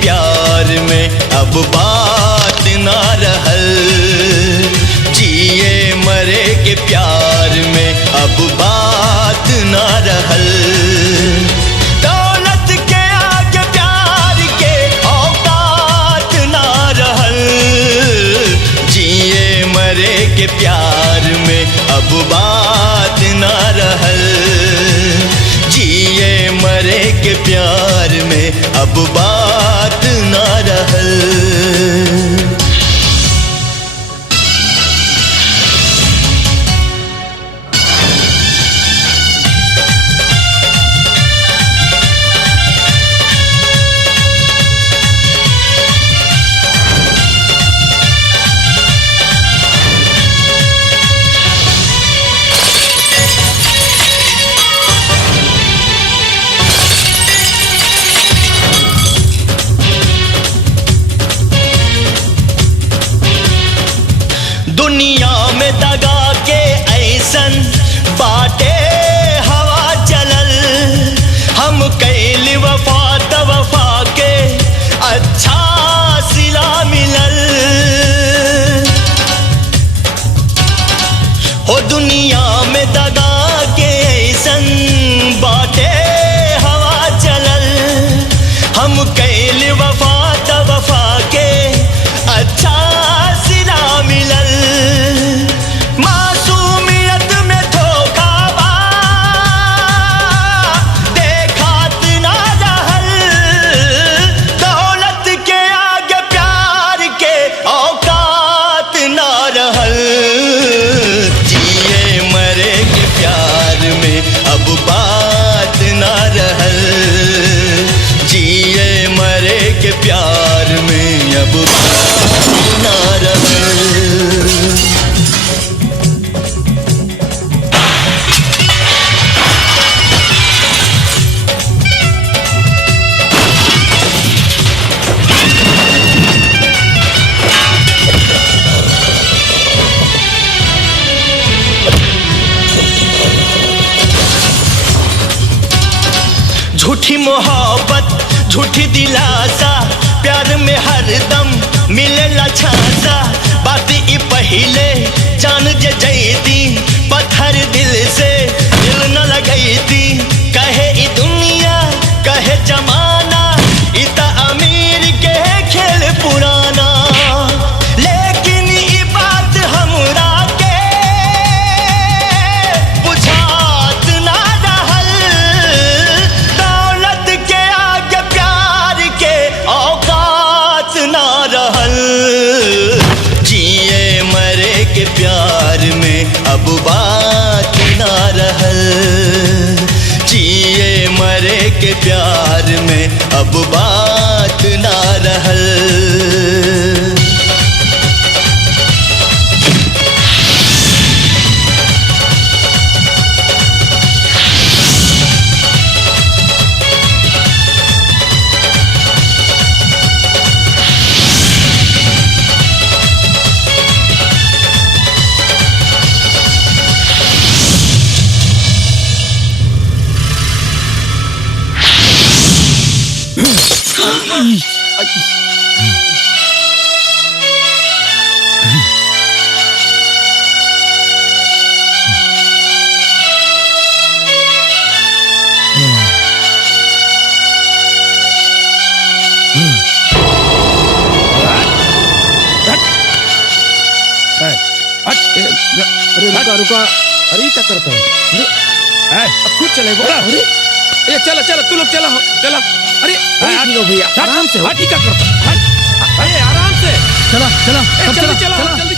प्यार में अब बात ना रहल। जिए मरे के प्यार में अब बात ना रहल। दौलत के आगे प्यार के औकात ना रहल। जिए मरे के प्यार में अब बात ना रहल। जिए मरे के प्यार में अब बात ना रहल। दुनिया में दगा के ऐसन बाटे हवा चलल। हम कैल वफा त वफा के अच्छा सिला मिलल। हो दुनिया में दगा के ऐसन बाटे हवा चलल। हम कैल वफा त वफा के अच्छा सिला मिलल। मासूमियत में धोखा बा देखात ना रहल। दौलत के आगे प्यार के औकात ना रहल। जिए मरे के प्यार में अब बात ना रहल। जिए मरे के प्यार में अब बात ना रहल। झूठी मोहब्बत झूठी दिलासा प्यार में हरदम मिलेला झांसा। बात ई पहिले जान जे जैती पत्थर दिल से दिल न लगैती। कहे ई दुनिया कहे जमाना ई त अमीर के खेल पुराना। लेकिन ई बात हमरा के बुझात ना रहल। दौलत के आगे प्यार के औकात ना रहल। जिए मरे के प्यार में अब बात ना रहल। जिए मरे के प्यार में अब बात ना रहल। अरे रुका रुका, अरे क्या करता है? अरे खुद चले बोला। अरे ये चलो चलो तू लोग चलो चलो। अरे भैया आराम से, क्या करता? अरे आराम से चला चला चला चला।